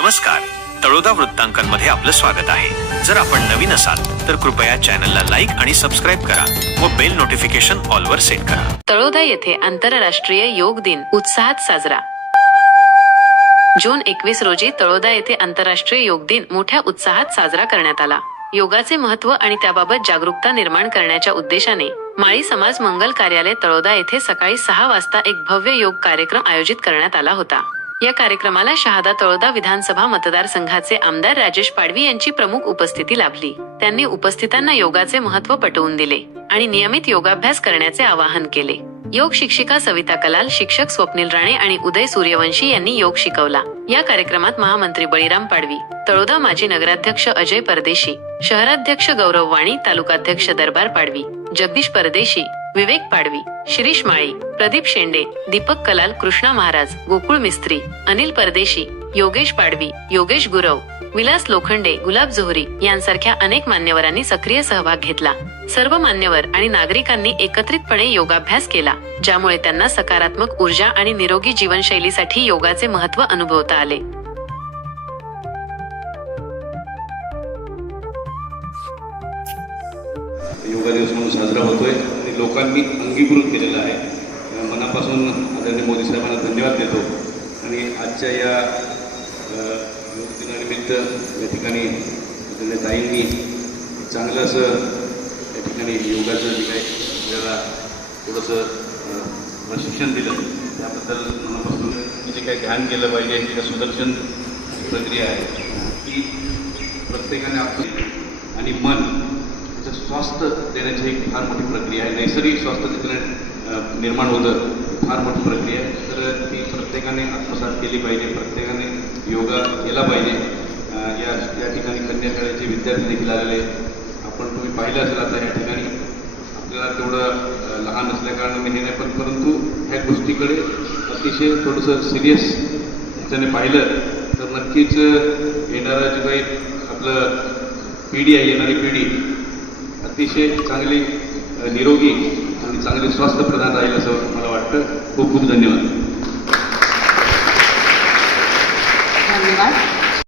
नमस्कार. तळोदा वृत्तांकनमध्ये आपलं स्वागत आहे. जर आपण नवीन असाल तर कृपया चॅनलला लाईक आणि सबस्क्राईब करा व बेल नोटिफिकेशन ऑलवर सेट करा. तळोदा येथे आंतरराष्ट्रीय योग दिन उत्साहात साजरा. जून एकवीस रोजी तळोदा येथे आंतरराष्ट्रीय योग दिन मोठ्या उत्साहात साजरा करण्यात आला. योगाचे महत्त्व आणि त्याबाबत जागरूकता निर्माण करण्याच्या उद्देशाने माळी समाज मंगल कार्यालय तळोदा येथे सकाळी सहा वाजता एक भव्य योग कार्यक्रम आयोजित करण्यात आला होता. या कार्यक्रमाला शहादा तळोदा विधानसभा मतदारसंघाचे आमदार राजेश पाडवी यांची प्रमुख उपस्थिती लाभली. त्यांनी उपस्थितांना योगाचे महत्त्व पटवून दिले आणि नियमित योगाभ्यास करण्याचे आवाहन केले. योग शिक्षिका सविता कलाल शिक्षक स्वप्नील राणे आणि उदय सूर्यवंशी यांनी योग शिकवला. या कार्यक्रमात महामंत्री बळीराम पाडवी तळोदा माजी नगराध्यक्ष अजय परदेशी शहराध्यक्ष गौरव वाणी तालुकाध्यक्ष दरबार पाडवी जगदीश परदेशी विवेक पाडवी शिरीष माळी प्रदीप शेंडे दीपक कलाल कृष्णा महाराज गोकुळ मिस्त्री अनिल परदेशी योगेश पाडवी योगेश गुरव विलास लोखंडे गुलाब जोहरी यांसारख्या अनेक मान्यवरांनी सक्रिय सहभाग घेतला. सर्व मान्यवर आणि नागरिकांनी एकत्रितपणे योगाभ्यास केला ज्यामुळे त्यांना सकारात्मक ऊर्जा आणि निरोगी जीवनशैलीसाठी योगाचे महत्त्व अनुभवता आले. योगा दिवस म्हणून साजरा होतोय. लोकांनी अंगीकृत केलेलं आहे. मनापासून आदरणीय मोदी साहेबांना धन्यवाद देतो. आणि आजच्या या योग दिनानिमित्त या ठिकाणी आदरणीय ताईंनी चांगलं असं या ठिकाणी योगाचं जे काही आपल्याला थोडंसं प्रशिक्षण दिलं त्याबद्दल मनापासून मी जे काही ध्यान केलं पाहिजे की काही सुदर्शन प्रक्रिया आहे ती प्रत्येकाने आपली आणि मन त्याचं स्वास्थ्य देण्याची एक फार मोठी प्रक्रिया आहे. नैसर्गिक स्वास्थ्य तिथं निर्माण होतं. फार मोठी प्रक्रिया आहे. तर ती प्रत्येकाने आत्मसात केली पाहिजे. प्रत्येकाने योगा केला पाहिजे. या या ठिकाणी कन्याशाळेचे विद्यार्थी देखील आलेले आपण तुम्ही पाहिलं असेल आता या ठिकाणी. आपल्याला तेवढं लहान असल्याकारणाने हे नाही पण परंतु ह्या गोष्टीकडे अतिशय थोडंसं सिरियस ह्याच्याने पाहिलं तर नक्कीच येणारा जे काही आपलं पिढी आहे येणारी पिढी अतिशय चांगली निरोगी आणि चांगली स्वास्थ्य प्रदान राहील असं मला वाटतं. खूप खूप धन्यवाद. धन्यवाद.